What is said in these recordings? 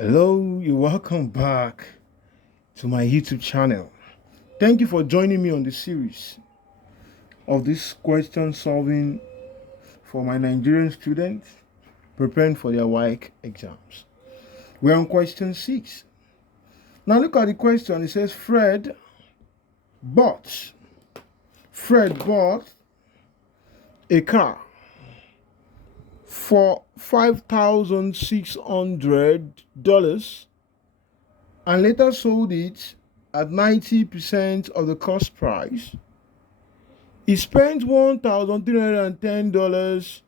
Hello, you're welcome back to my YouTube channel. Thank you for joining me on the series of this question solving for my Nigerian students preparing for their Waec exams. We're on question 6. Now look at the question. It says Fred bought a car for $5,600 and later sold it at 90% of the cost price. He spent $1,310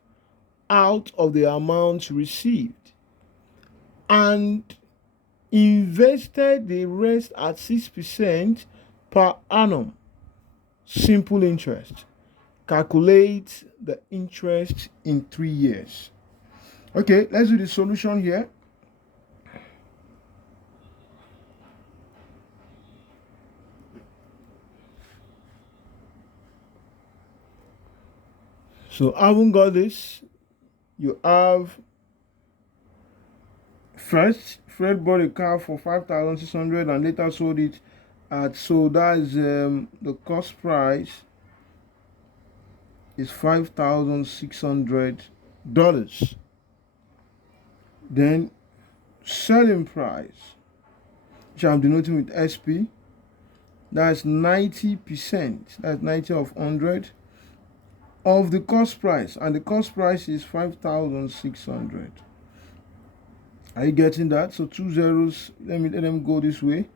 out of the amount received and invested the rest at 6% per annum. Simple interest. Calculate the interest in 3 years. Okay, let's do the solution here. So having got this, you have first, Fred bought a car for $5,600 and later sold it at, so that's the cost price is $5,600. Then selling price, which I'm denoting with SP, that's 90%, that's 90 of 100 of the cost price, and the cost price is 5,600. Are you getting that? So 2 zeros, let them go this way.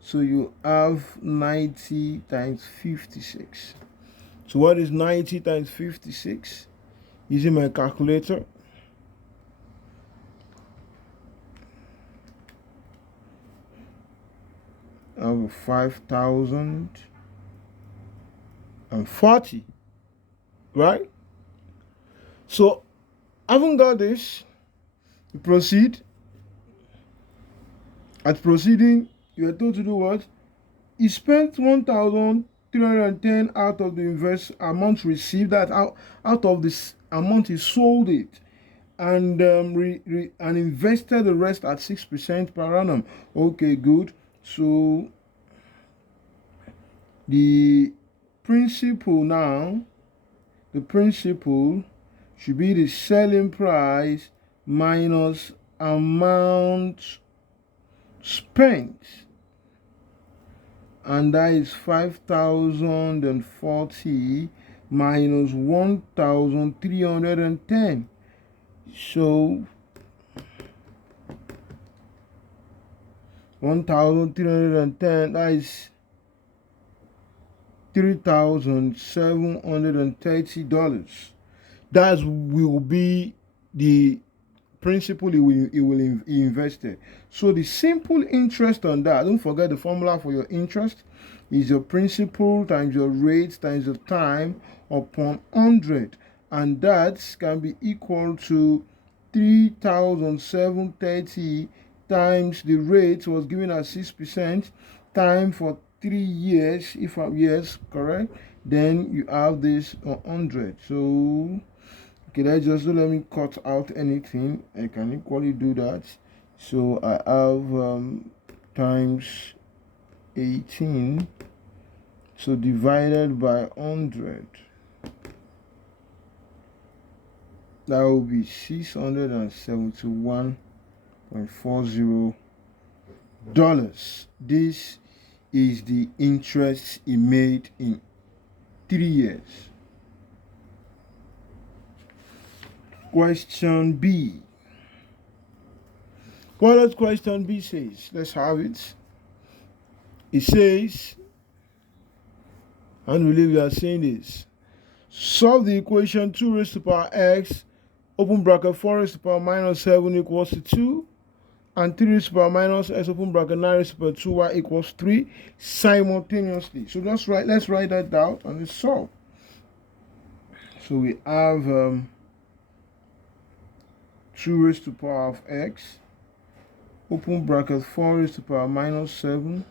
So you have 90 times 56. So what is 90 times 56? Using my calculator. I have 5,040. Right? So having got this, you proceed. At proceeding, you are told to do what? He spent 1,310 out of the amount received. That out of this amount he sold it, and and invested the rest at 6% per annum. Okay, good. So the principal should be the selling price minus amount spent, and that is 5,040 minus 1,310. So 1,310, that is $3,730. That will be the principal he will invested. So the simple interest on that, don't forget the formula for your interest is your principal times your rate times the time upon 100, and that can be equal to 3,730 times the rate was given at 6% time for 3 years. If yes, correct, then you have this 100. So okay, let me cut out anything. I can equally do that. So I have times 18. So divided by 100. That will be $671.40. This is the interest he made in 3 years. Question B. What does question B says? Let's have it. It says, and we are saying this. Solve the equation 2 raised to the power x, open bracket 4 raised to the power minus 7 equals to 2, and 3 raised to the power minus s, open bracket 9 raised to the power 2y equals 3 simultaneously. So let's write that down and it's solved. So we have 2 raised to the power of x, open bracket 4 raised to the power minus 7.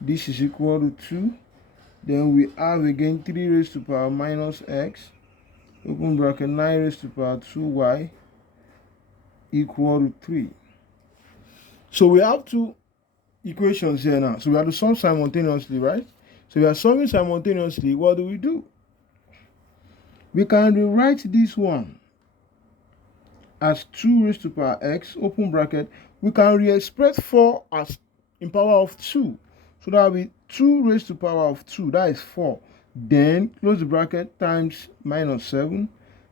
This is equal to 2. Then we have again 3 raised to the power minus x, open bracket 9 raised to the power 2y equal to 3. So we have two equations here now. So we have to solve simultaneously, right? So we are solving simultaneously. What do? We can rewrite this one as 2 raised to power x, open bracket. We can re-express 4 as in power of 2. So that will be 2 raised to power of 2. That is 4. Then close the bracket times minus 7.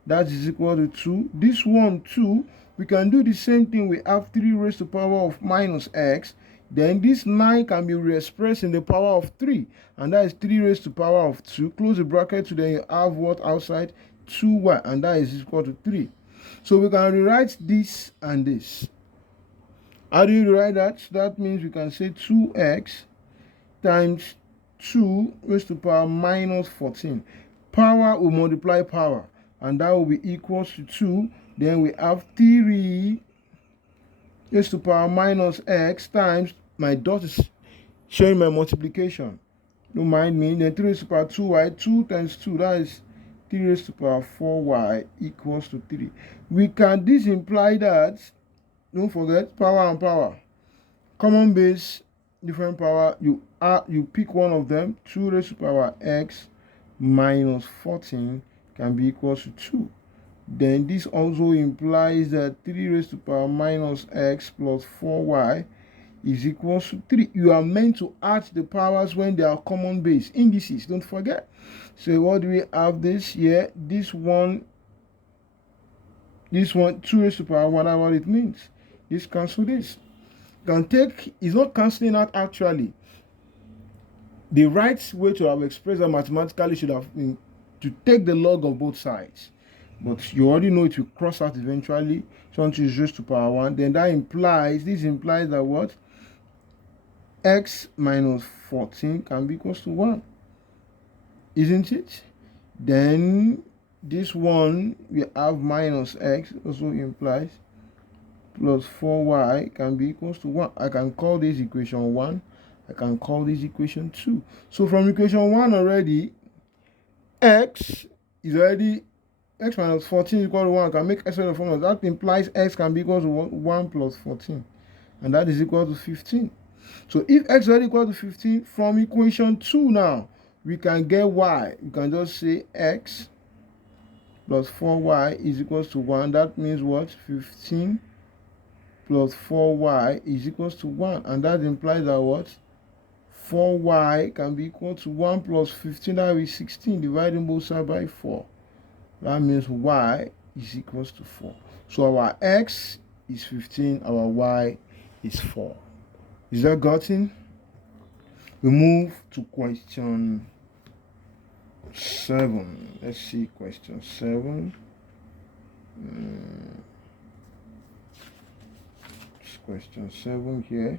That is equal to 2. This one, 2. We can do the same thing. We have 3 raised to power of minus x. Then this 9 can be re-expressed in the power of 3. And that is 3 raised to power of 2. Close the bracket. So then you have what outside? 2y. And that is equal to 3. So we can rewrite this and this. How do you rewrite that? So that means we can say 2x times 2 raised to power minus 14. Power will multiply power, and that will be equals to 2. Then we have 3 raised to power minus x times, my dot is showing my multiplication. Don't mind me. Then 3 raised to power 2y. 2 times 2, that is 3 raised to power 4y equals to 3. This imply that, don't forget, power and power. Common base, different power. You pick one of them. 2 raised to power x minus 14 can be equals to 2. Then this also implies that 3 raised to power minus x plus 4y is equals to 3. You are meant to add the powers when they are common base. Indices, don't forget. So what do we have this here? This one, 2 raised to power, whatever it means. This cancel this. Can take, is not cancelling out actually. The right way to have expressed that mathematically should have been to take the log of both sides. But you already know it will cross out eventually. Something is raised to power 1. Then this implies that what? X minus 14 can be equals to 1. Isn't it? Then this one, we have minus x, also implies plus 4y can be equals to 1. I can call this equation 1. I can call this equation 2. So from equation 1 already, x minus 14 is equal to 1. I can make x of formula. That implies x can be equal to 1 plus 14. And that is equal to 15. So if x is already equal to 15, from equation 2 now, we can get y. We can just say x plus 4y is equals to 1. That means what? 15 plus 4y is equals to 1. And that implies that what? 4y can be equal to 1 plus 15. That will be 16. Dividing both sides by 4. That means y is equals to 4. So our x is 15. Our y is 4. Is that gotten? We move to question 7. Let's see question 7. Question 7 here.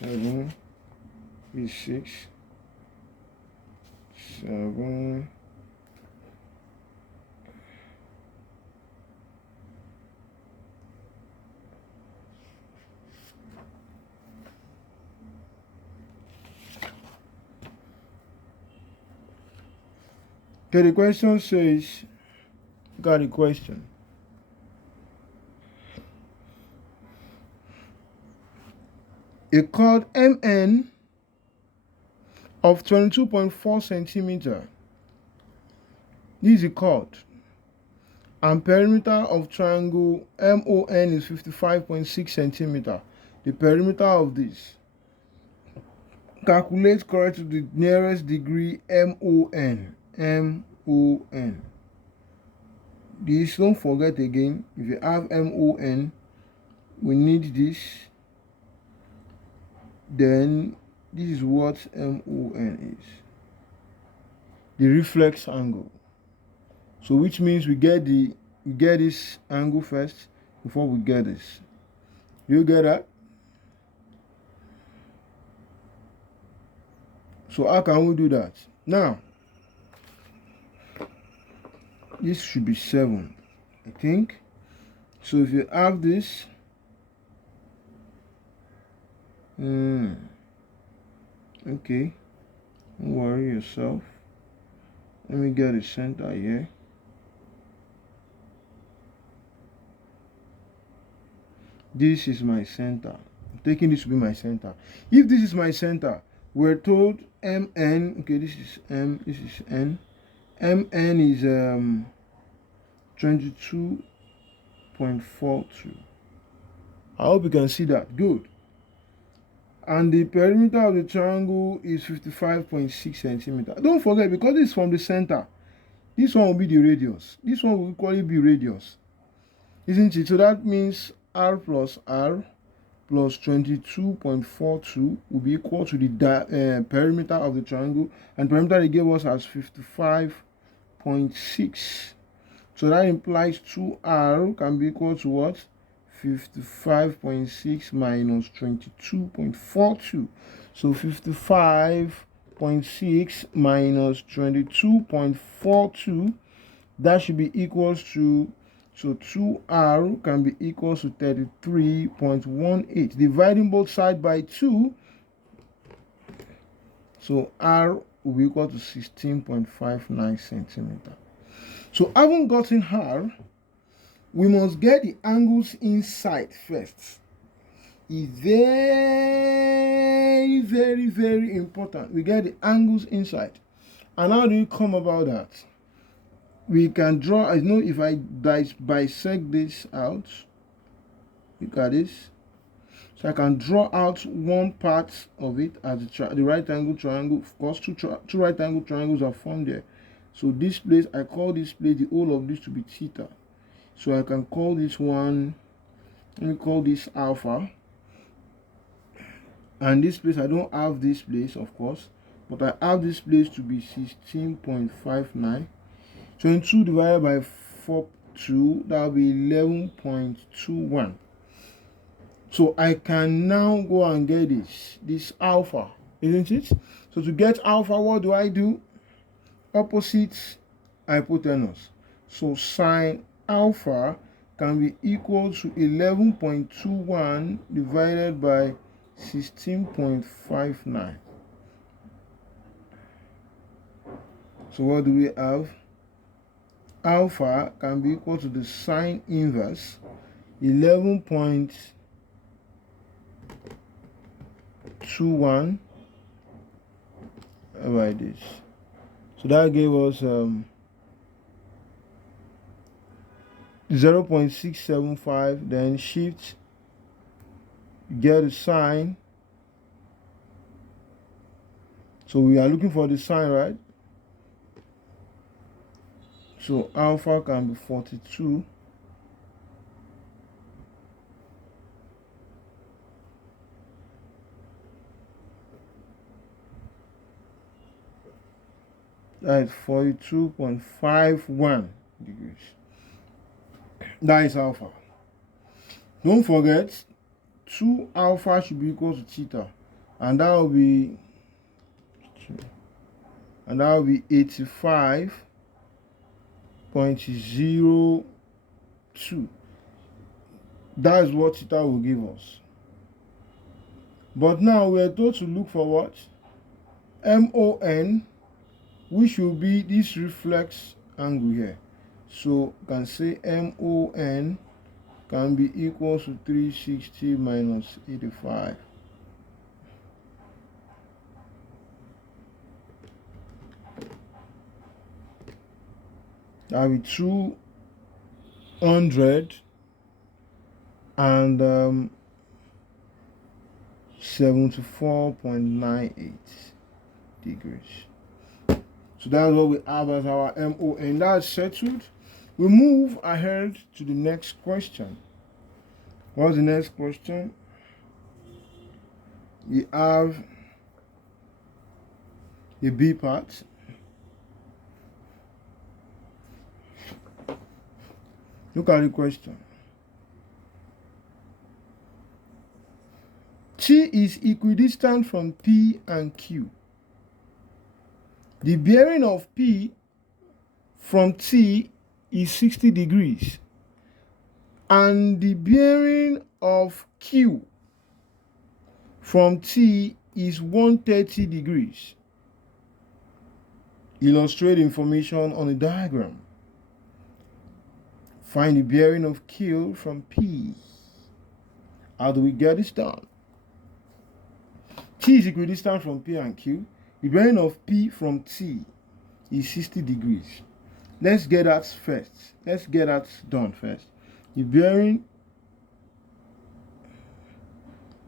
7 is 6. 7. Okay, the question says, got a question. A chord MN of 22.4 centimeter. This is a chord. And perimeter of triangle MON is 55.6 centimeter. The perimeter of this. Calculate correct to the nearest degree MON. MON. This, don't forget again, if you have MON, we need this. Then this is what MON is. The reflex angle. So which means we get this angle first before we get this. You get that? So how can we do that? Now, this should be 7, I think. So if you have this, okay, don't worry yourself. Let me get the center here. This is my center. I'm taking this to be my center. If this is my center, we're told MN, okay, this is M, this is N. MN is 22.42. I hope you can see that. Good. And the perimeter of the triangle is 55.6 centimeters. Don't forget, because this is from the center, this one will be the radius. This one will equally be radius, isn't it? So that means R plus 22.42 will be equal to the perimeter of the triangle, and perimeter they gave us as 55.6. So that implies 2R can be equal to what? 55.6 minus 22.42. So 55.6 minus 22.42, that should be equals to, so 2R can be equals to 33.18. Dividing both sides by 2, so R will be equal to 16.59 centimeters. So having gotten R, we must get the angles inside first. It's very, very, very important. We get the angles inside. And how do you come about that? We can draw, I know if I bisect this out, look at this. So I can draw out one part of it as the right angle triangle. Of course, two right angle triangles are formed there. So this place, I call this place, the whole of this to be theta. So I can call this one, let me call this alpha. And this place, I don't have this place, of course, but I have this place to be 16.59. 22 divided by 2, that will be 11.21. So I can now go and get this alpha, isn't it? So to get alpha, what do I do? Opposite hypotenuse. So sine alpha can be equal to 11.21 divided by 16.59. So what do we have? Alpha can be equal to the sine inverse 11.21 by this. So that gave us 0.675. Then shift, get the sine. So we are looking for the sine, right? So alpha can be 42. That is 42.51 degrees. That is alpha. Don't forget, 2 alpha should be equal to theta, and that will be 85.02. That is what theta will give us. But now we are told to look for what? MON, which will be this reflex angle here. So you can say MON can be equal to 360 minus 85. That will be 274.98 degrees. So that's what we have as our MON. That's settled. We move ahead to the next question. What's the next question? We have the B part. Look at the question. T is equidistant from P and Q. The bearing of P from T is 60 degrees, and the bearing of Q from T is 130 degrees. Illustrate information on the diagram. Find the bearing of Q from P. How do we get this done? T is equidistant from P and Q. The bearing of P from T is 60 degrees. Let's get that first. Let's get that done first. The bearing,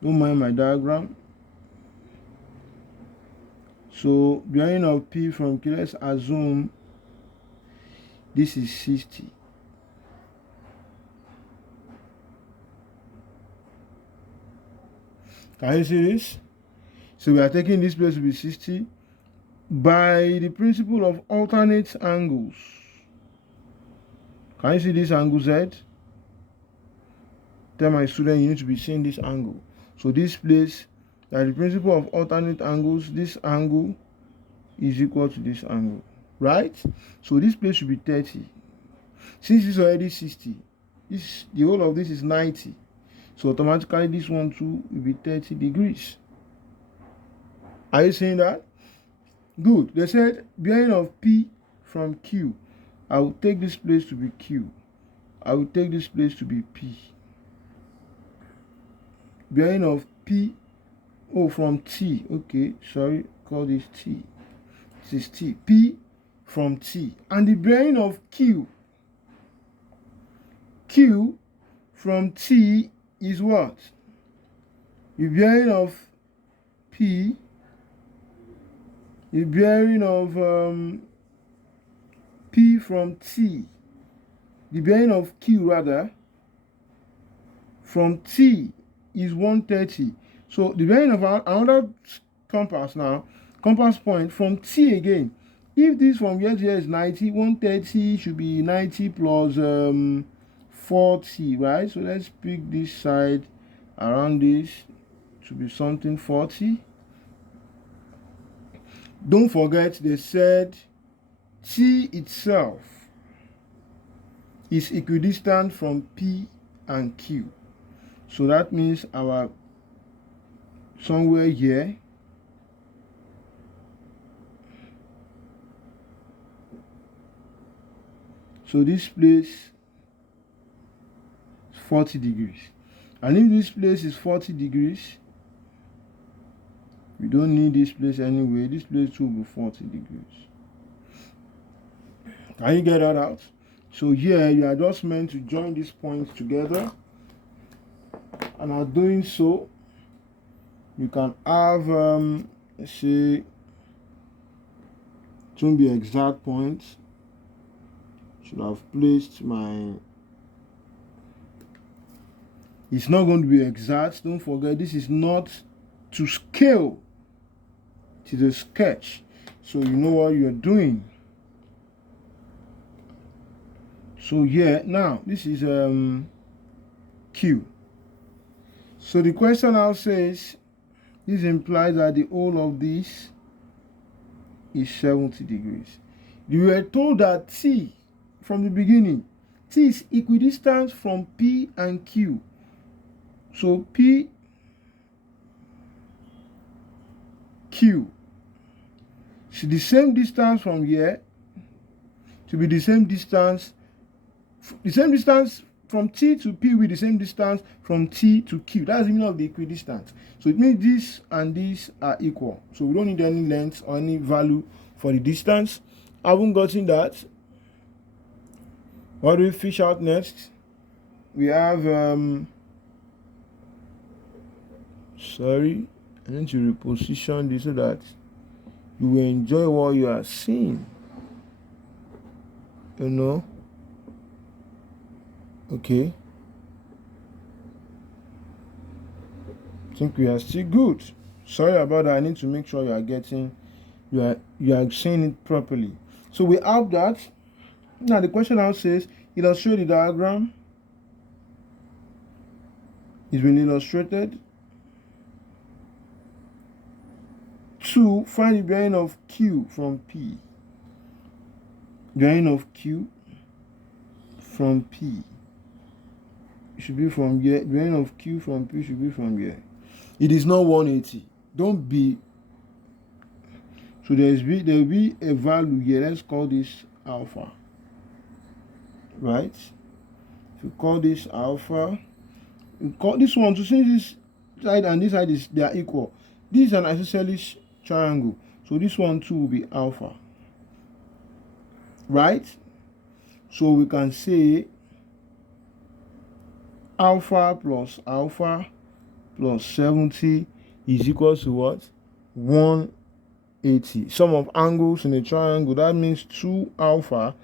don't mind my diagram. So bearing of P from Q, let's assume this is 60. Can you see this? So we are taking this place to be 60 by the principle of alternate angles. Can you see this angle Z? Tell my student you need to be seeing this angle. So this place, by the principle of alternate angles, this angle is equal to this angle, right? So this place should be 30. Since it's already 60, the whole of this is 90. So automatically this one too will be 30 degrees. Are you seeing that? Good. They said bearing of P from Q. I will take this place to be Q. I will take this place to be P. Bearing of P, from T. Okay, sorry, call this T. This is T. P from T. And the bearing of Q. Q from T is what? The bearing of P, the bearing of P from T, the bearing of Q rather, from T is 130. So the bearing of another compass now, compass point from T again. If this from here to here is 90, 130 should be 90 plus 40, right? So let's pick this side around this to be something 40. Don't forget they said T itself is equidistant from P and Q. So that means our somewhere here so this place is 40 degrees. And if this place is 40 degrees, we don't need this place anyway. This place will be 40 degrees. Can you get that out? So here you are just meant to join these points together. And are doing so, you can have, let's say, it won't be exact points. Should have placed my. It's not going to be exact. Don't forget, this is not to scale. It is a sketch, so you know what you're doing. So yeah, now this is Q. So the question now says, this implies that the whole of this is 70 degrees. You were told that T, from the beginning, T is equidistant from P and Q. So P, Q, so the same distance from here to be the same distance from T to P with the same distance from T to Q. That's the meaning of the equidistant. So it means this and this are equal. So we don't need any length or any value for the distance. I haven't gotten that. What do we fish out next? We have sorry, I need to reposition this so that you will enjoy what you are seeing. You know? Okay. I think we are still good. Sorry about that. I need to make sure you are seeing it properly. So we have that. Now the question now says, illustrate the diagram. It's been illustrated. 2. Find the bearing of Q from P. Bearing of Q from P. It should be from here. Bearing of Q from P should be from here. It is not 180. Don't be. So there will be a value here. Let's call this alpha. Right? If you call this alpha, This one, to since this side and this side they are equal. This is an isosceles triangle, so this one too will be alpha, right? So we can say alpha plus 70 is equal to what? 180. Sum of angles in a triangle, that means 2 alpha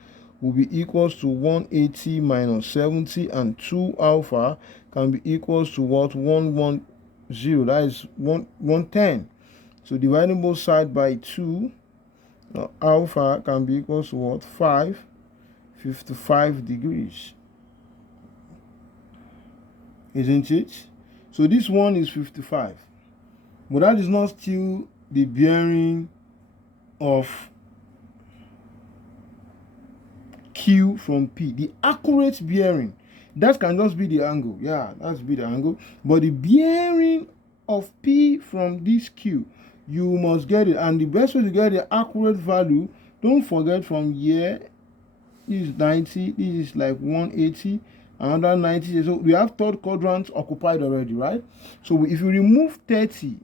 will be equals to 180 minus 70, and 2 alpha can be equals to what? 110, that is 110. So dividing both sides by 2, alpha can be equals to what? 55 degrees, isn't it? So this one is 55, but that is not still the bearing of Q from P. The accurate bearing, that can just be the angle. Yeah, that's be the angle. But the bearing of P from this Q, you must get it. And the best way to get the accurate value, don't forget from here, this is 90, this is like 180, another 90. So we have third quadrant occupied already, right? So if you remove 30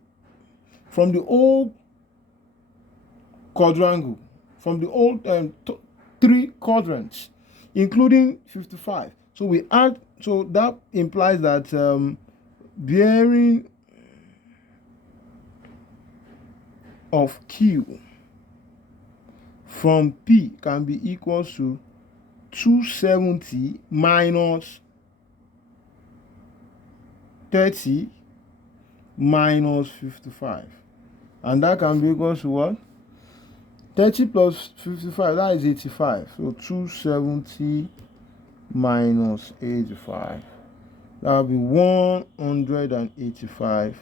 from the old quadrangle, from the old 3 quadrants, including 55, so we add, so that implies that bearing of Q from P can be equal to 270 minus 30 minus 55, and that can be equal to what? 30 plus 55, that is 85. So 270 minus 85, that will be 185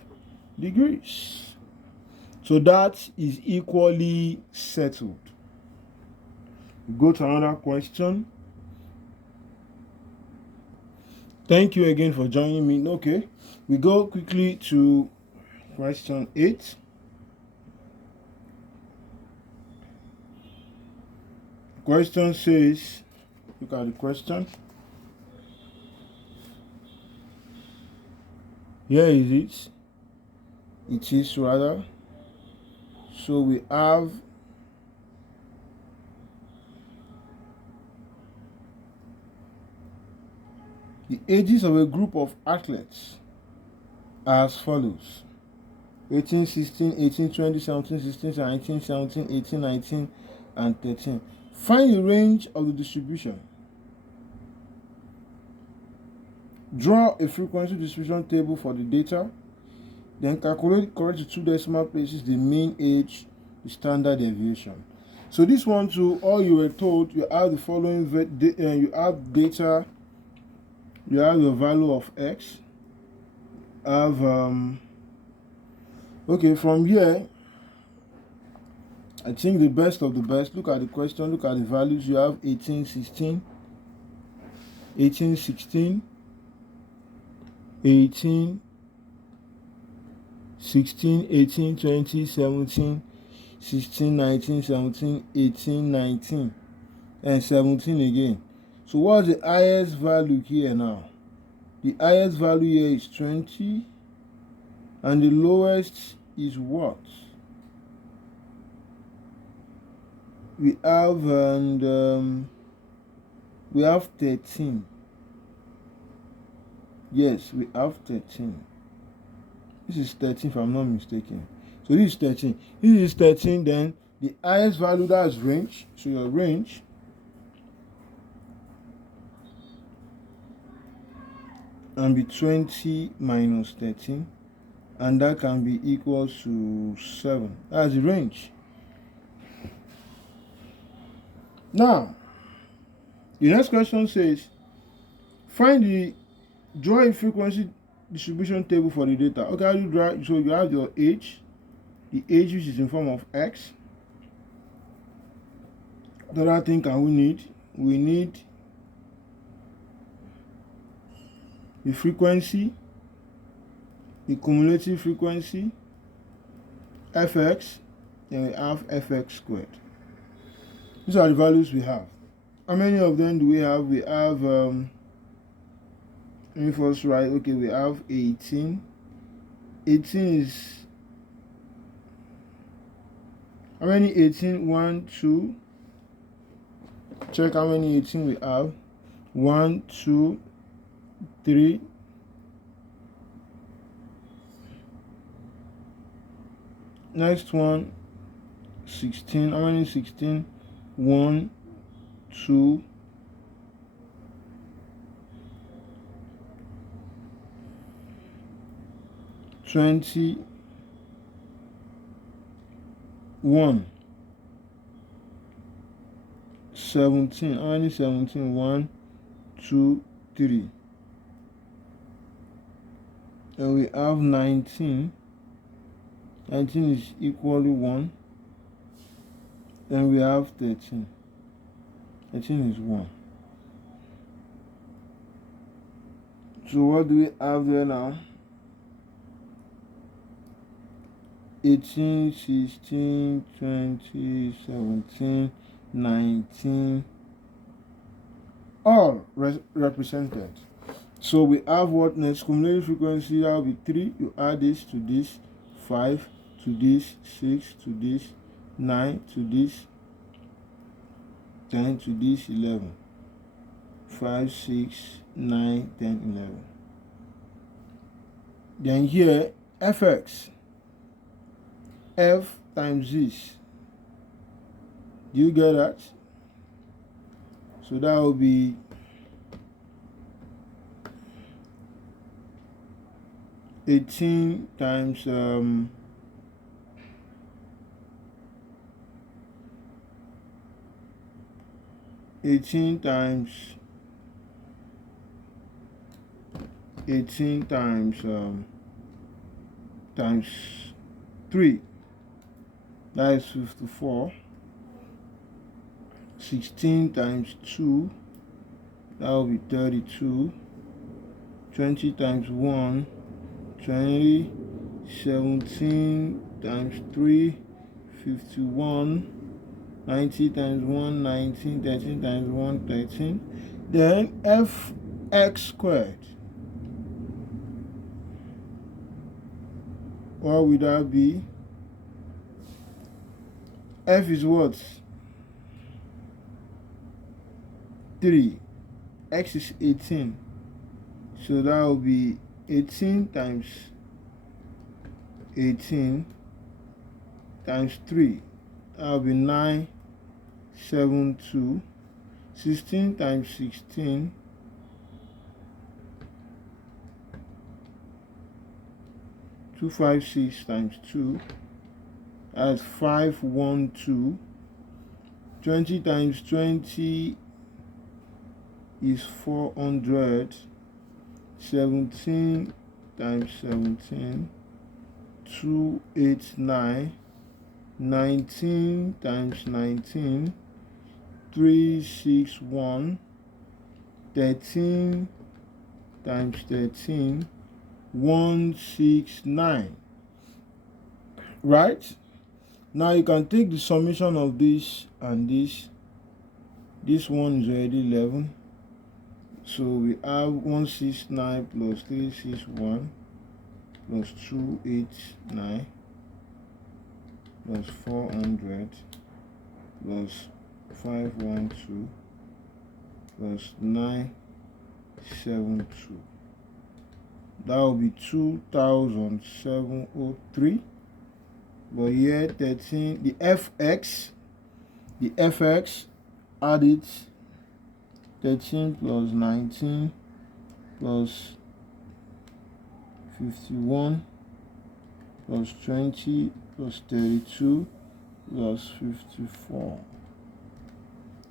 degrees. So that is equally settled. We go to another question. Thank you again for joining me. Okay, we go quickly to question 8. Question says, look at the question. Here is it. It is rather. So we have the ages of a group of athletes as follows: 18, 16, 18, 20, 17, 16, 19, 17, 18, 19, and 13. Find the range of the distribution. Draw a frequency distribution table for the data. Then calculate correct to 2 decimal places the mean age, the standard deviation. So this one too, all you were told, you have the following, you have data, you have your value of X, have, okay, from here, I think the best of the best, look at the question, look at the values. You have 18, 16, 18, 16, 18, 16, 18, 20, 17, 16, 19, 17, 18, 19, and 17 again. So what's the highest value here now? The highest value here is 20, and the lowest is what? We have, and we have 13. Yes, we have 13. This is 13 if I'm not mistaken. So this is 13. This is 13, then the highest value, that is range. So your range can be 20 minus 13, and that can be equal to 7. That's the range. Now, the next question says, draw a frequency distribution table for the data. Okay, how do you draw? So you have your age, the age which is in form of X. The other thing can we need? We need the frequency, the cumulative frequency, Fx, then we have Fx squared. These are the values we have. How many of them do we have? We have Let me first write, okay, we have 18. 18 is, how many 18? 1, 2. Check how many 18 we have. 1, 2, 3. Next one, 16. How many 16? 1, 2, 21. 17. How many 17? 1, 2, 3. And we have 19. 19 is equally 1. Then we have 13. 13 is 1. So what do we have there now? 18, 16, 20, 17, 19. All represented. So we have what next? Cumulative frequency, that will be 3. You add this to this, 5 to this, 6 to this, 9 to this, 10 to this, 11. 5, 6, 9, 10, 11. Then here, fx. F times this. Do you get that? So that will be 18 times 18 times 3. That is 54. 16 times 2. That will be 32. 20 times 1. 20. 17 times 3. 51. 90 times 1. 19. 13 times 1. 13. Then fx squared. What would that be? F is what? 3. X is 18. So that will be 18 times 18 times 3. That will be 972. 16 times 16. 256 times 2. That's 512. 20 times 20 is 400. 17 times 17, 289. 19 times 19, 361. 13 times 13, 169. Right? Now you can take the summation of this and this. This one is already 11. So we have 169 plus 361 plus 289 plus 400 plus 512 plus 972. That will be 2,703. But here 13, the fx, add it, 13 plus 19 plus 51 plus 20 plus 32 plus 54,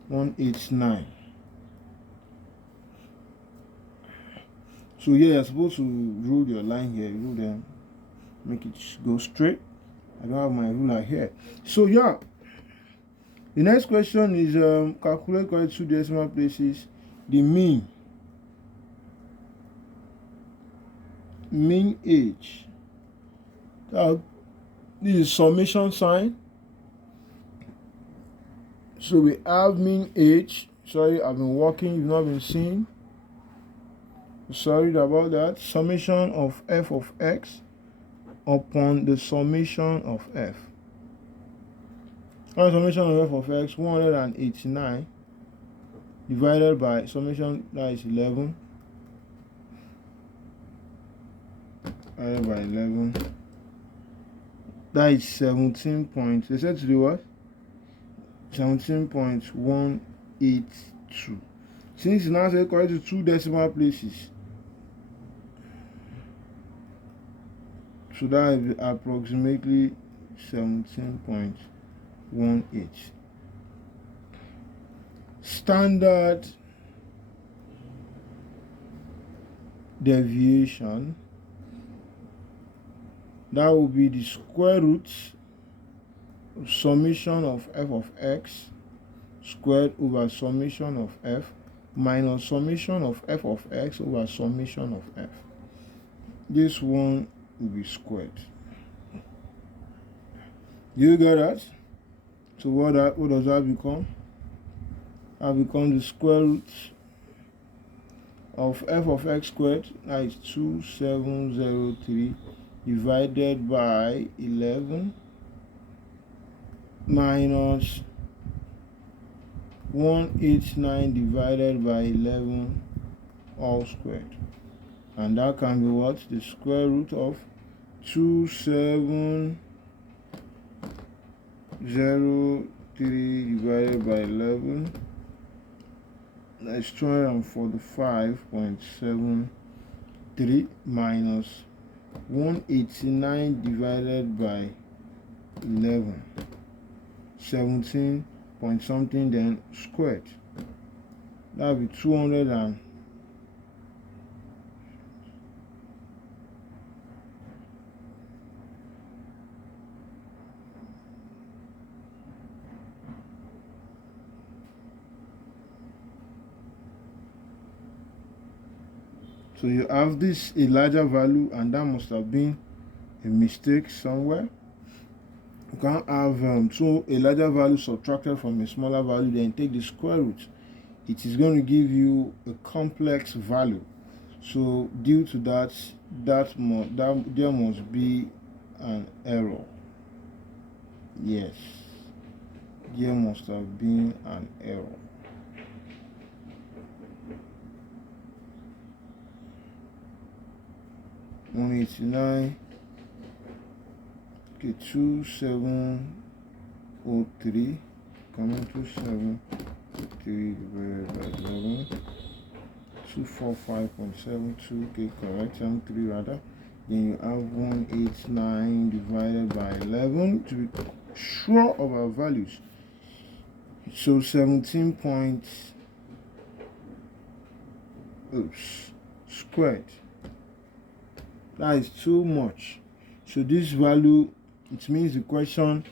189. So here you're supposed to rule your line here, rule them, make it go straight. I don't have my ruler here. So yeah, the next question is calculate correct 2 decimal places the mean age. This is summation sign. So we have mean age. Sorry, I've been working, you've not been seeing. Sorry about that. Summation of f of x upon the summation of f. Our summation of f of x, 189 divided by summation, that is 11, divided by 11, that is 17 point, they said to do what? 17.182. Since it's now equal to 2 decimal places, so that is approximately 17.18. Standard deviation, that will be the square root summation of f of x squared over summation of f minus summation of f of x over summation of f. This one will be squared. You get that? So what does that become? That becomes the square root of f of x squared, that is 2703 divided by 11 minus 189 divided by 11 all squared. And that can be what? The square root of 2703 divided by 11. That's 245.73 minus 189 divided by 11. 17 point something, then squared. That will be 200 and so you have this a larger value, and that must have been a mistake somewhere. You can't have so a larger value subtracted from a smaller value, then take the square root. It is going to give you a complex value. So due to that, there must be an error. Yes, there must have been an error. $189. Okay, 2703 coming to 703 divided by 11, 245.72. Okay, correct, 73 rather. Then you have 189 divided by 11 to be sure of our values. So 17 point squared. That is too much. So this value, it means the question,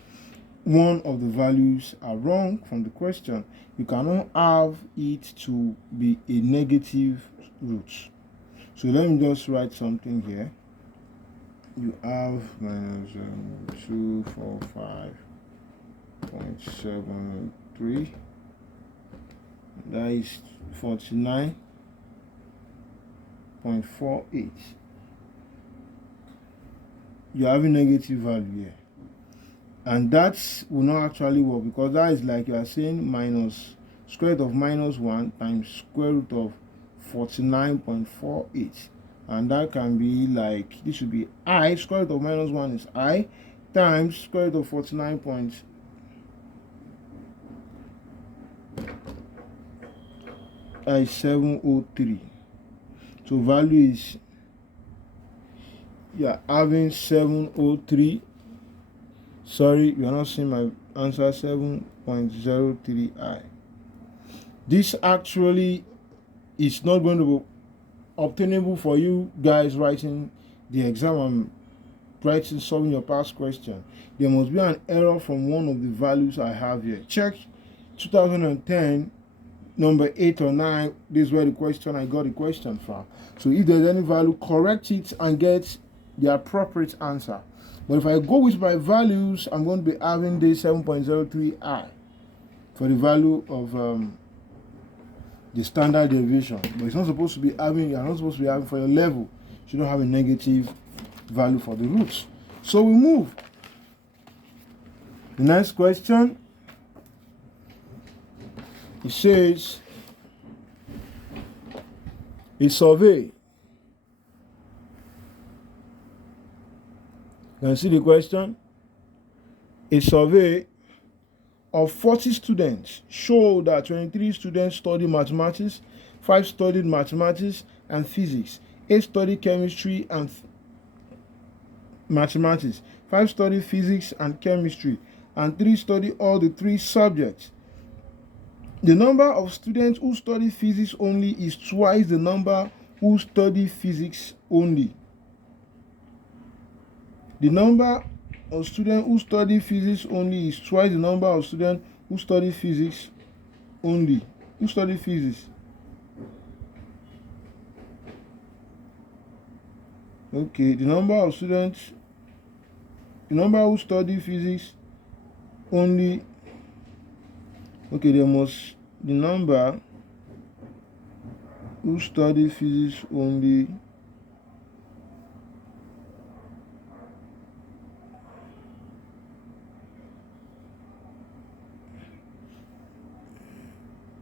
one of the values are wrong from the question. You cannot have it to be a negative root. So let me just write something here. You have minus 245.73. That is 49.48. You have a negative value here, and that will not actually work, because that is like you are saying minus square root of minus 1 times square root of 49.48, and that can be like, this should be I, square root of minus 1 is I, times square root of 49.703. So value is, you are having 703. Sorry, you are not seeing my answer, 7.03i. This actually is not going to be obtainable for you guys writing the exam and solving your past question. There must be an error from one of the values I have here. Check 2010 number 8 or 9. This is where I got the question from. So if there's any value, correct it and get the appropriate answer. But if I go with my values, I'm going to be having this 7.03i for the value of the standard deviation. But it's not supposed to be having, you're not supposed to be having for your level. You don't have a negative value for the roots. So we move. The next question, it says, a survey. You can see the question. A survey of 40 students showed that 23 students studied mathematics, 5 studied mathematics and physics, 8 studied chemistry and mathematics, 5 studied physics and chemistry, and 3 studied all the 3 subjects. The number of students who study physics only is twice the number who study physics only. The number of students who study physics only is twice the number of students who study physics only. Who study physics? Okay, the number of students, the number who study physics only. Okay, the number who study physics only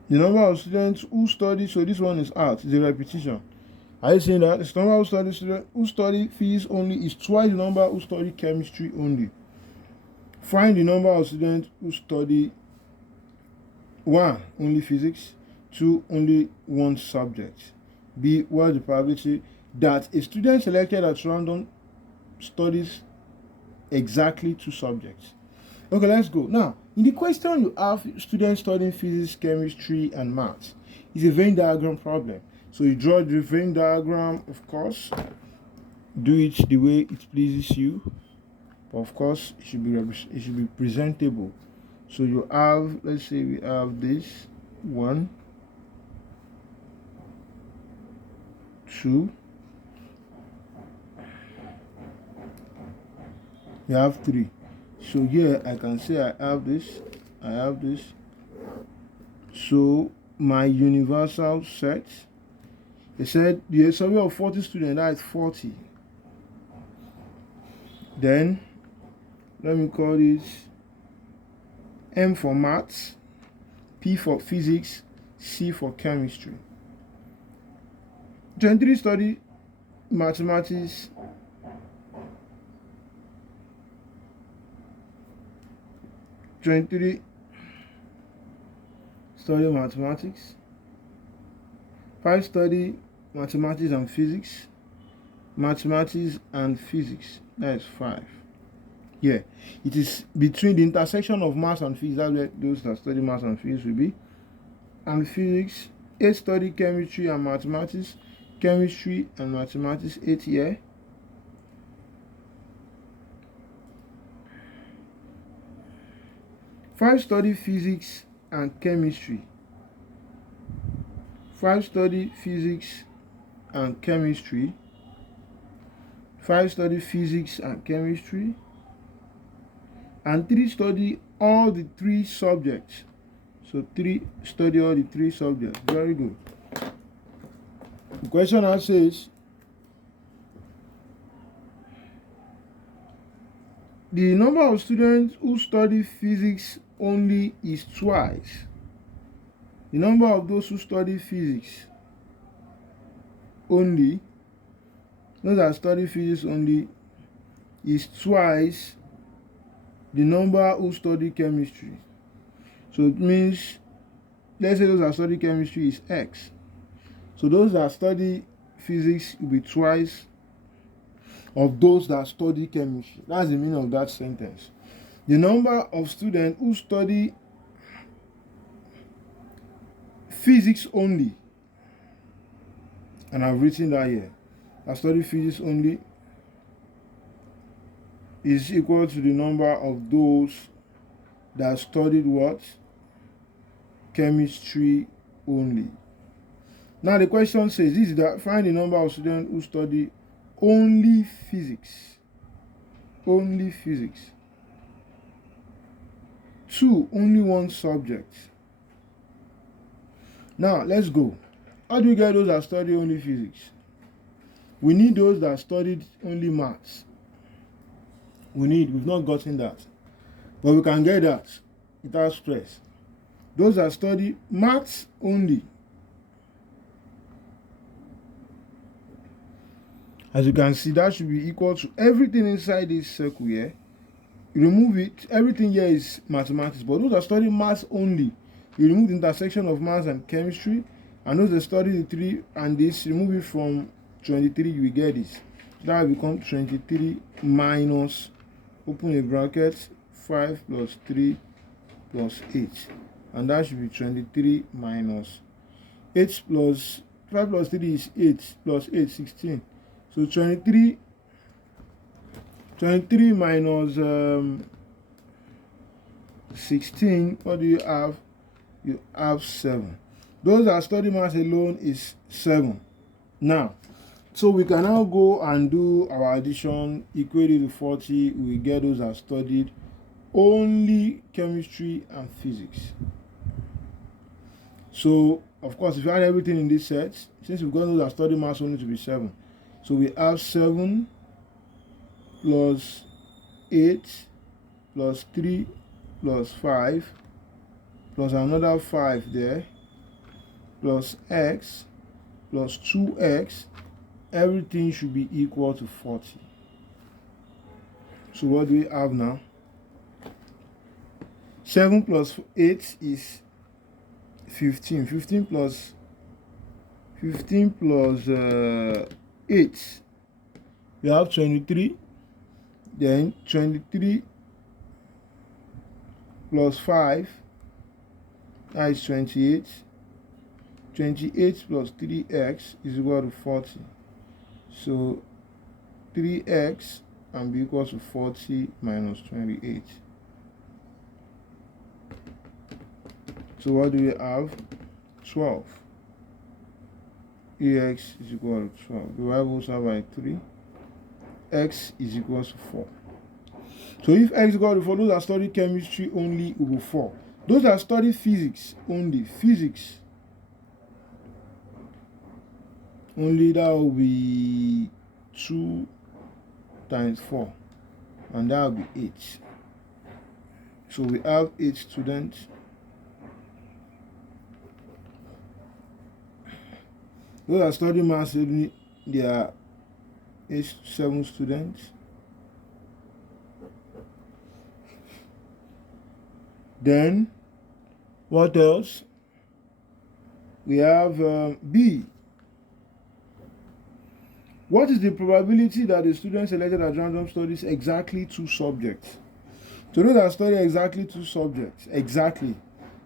the number of students who study, so this one is out, it's a repetition. Are you saying that? The number who study physics only is twice the number who study chemistry only. Find the number of students who study 1. Only physics, 2. Only one subject. B. What is the probability that a student selected at random studies exactly 2 subjects? Okay, let's go. Now, in the question you have students studying physics, chemistry, and maths. It's a Venn diagram problem. So you draw the Venn diagram, of course. Do it the way it pleases you. But of course, it should be presentable. So you have, let's say we have this 1, 2. You have 3. So here I can say I have this. So my universal set, they said the survey of 40 students, that is 40. Then let me call this M for maths, P for physics, C for chemistry. 23 study mathematics, 23 study mathematics, 5 study mathematics and physics, that is 5. Yeah, it is between the intersection of maths and physics, that's where those that study maths and physics will be. And physics, 8 study chemistry and mathematics, 8 here. Five study physics and chemistry. 5 study physics and chemistry. 5 study physics and chemistry. And 3 study all the 3 subjects. So 3 study all the 3 subjects. Very good. The question now says, the number of students who study physics only is twice the number of those who study physics only. Those that study physics only is twice the number who study chemistry. So it means, let's say those that study chemistry is X. So those that study physics will be twice of those that study chemistry. That's the meaning of that sentence. The number of students who study physics only, and I've written that here, I study physics only, is equal to the number of those that studied what? Chemistry only. Now the question says, this is that find the number of students who study only physics. Only physics. 2, only one subject. Now, let's go. How do we get those that study only physics? We need those that studied only maths. We've not gotten that. But we can get that without stress. Those that study maths only. As you can see, that should be equal to everything inside this circle here. You remove it, everything here is mathematics. But those that study maths only, you remove the intersection of maths and chemistry. And those that study the 3 and this, remove it from 23, you will get this. So that will become 23 minus, open a bracket, 5 plus 3 plus 8. And that should be 23 minus 8 plus 5 plus 3 is 8 plus 8, 16. So 23 minus 16, what do you have? You have 7. Those that study maths alone is 7. Now, so we can now go and do our addition, equate it to 40. We get those that studied only chemistry and physics. So, of course, if you add everything in this set, since we've got those that study maths only to be 7. So we have 7 plus 8 plus 3 plus 5 plus another 5 there plus x plus 2x. Everything should be equal to 40. So what do we have now? 7 plus 8 is 15. 15 plus 8. We have 23. Then 23 plus 5. That is 28. 28 plus 3x is equal to 40. So 3x and be equal to 40 minus 28. So what do we have? 12. Ax is equal to 12. Divide both sides by 3. X is equal to 4. So if x is equal to 4, those that study chemistry only will be 4. Those that study physics only, that will be 2 times 4, and that will be 8. So we have 8 students. Those that study maths only, there are 7 students. Then, what else? We have B. What is the probability that the student selected at random studies exactly 2 subjects? So those that study exactly 2 subjects, exactly.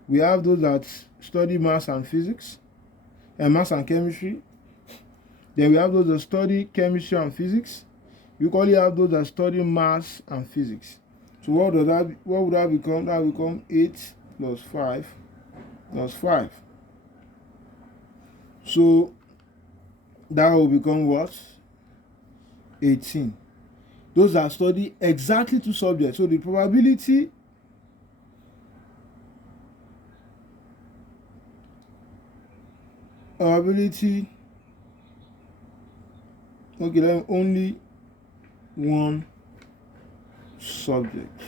We have those that study maths and physics, and maths and chemistry. Then we have those that study chemistry and physics. We equally have those that study maths and physics. So what would that become? That will become 8 plus 5 plus 5. So that will become what? 18. Those that study exactly 2 subjects. So the probability okay, then only 1 subject.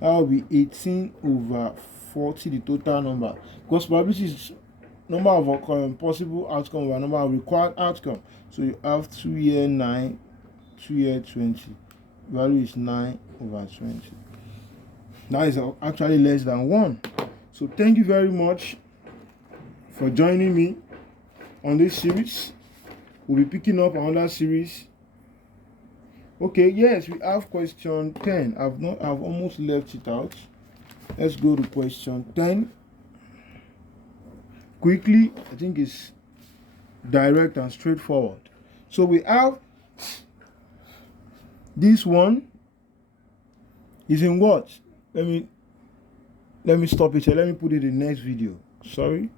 That will be 18 over 40, the total number. Because probability is number of possible outcome over number of required outcome. So you have 2 here 9, 2 here 20. Value is 9 over 20. That is actually less than 1. So thank you very much for joining me on this series. We'll be picking up another series. Okay, yes, we have question 10. I've almost left it out. Let's go to question 10. Quickly, I think it's direct and straightforward. So we have this one is in what? Let me stop it here. Let me put it in the next video. Sorry.